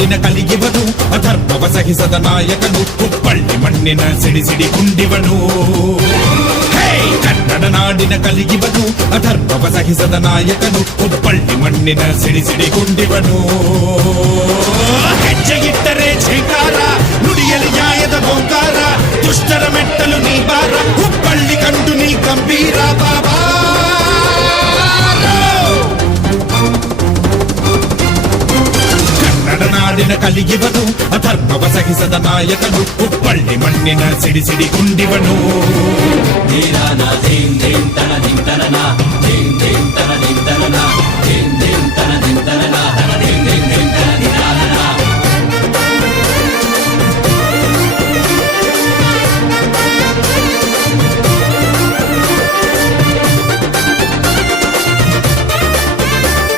ನಾಡಿನ ಕಲಿಯುವನು ಅಧರ್ಮವ ಸಹಿಸದ ನಾಯಕನು ಹುಬ್ಬಳ್ಳಿ ಮಣ್ಣಿನ ಸಿಡಿಸಿಡಿಕೊಂಡಿವನು ಕನ್ನಡ ನಾಡಿನ ಕಲಿಯುವನು ಅಧರ್ಮವ ಸಹಿಸದ ನಾಯಕನು ಹುಬ್ಬಳ್ಳಿ ಮಣ್ಣಿನ ಸಿಡಿಸಿಡಿಕೊಂಡಿವನು ಹೆಜ್ಜೆ ಇಟ್ಟರೆ ಛೇಕಾರ ನುಡಿಯಲಿ ನ್ಯಾಯದ ಗೋಂಕಾರ ದುಷ್ಟರ ಮೆಟ್ಟಲು ನೀ ಬಾರ ಹುಬ್ಬಳ್ಳಿ ಕಂಡು ನೀ ಗಂಭೀರ ಬಾಬಾ ಕನ್ನಡ ನಾಡಿನ ಕಲಿಯುವನು ಅಧರ್ಮವ ಸಹಿಸದ ನಾಯಕನು ಹುಬ್ಬಳ್ಳಿ ಮಣ್ಣಿನ ಸಿಡಿಸಿಡಿಕೊಂಡಿವನು ಧೀರನ ಧೀಂ ಧೀಂ ತನ ಧೀಂ ತನನ ಧೀಂ ಧೀಂ ತನ ಧೀಂ ತನನ ಧೀಂ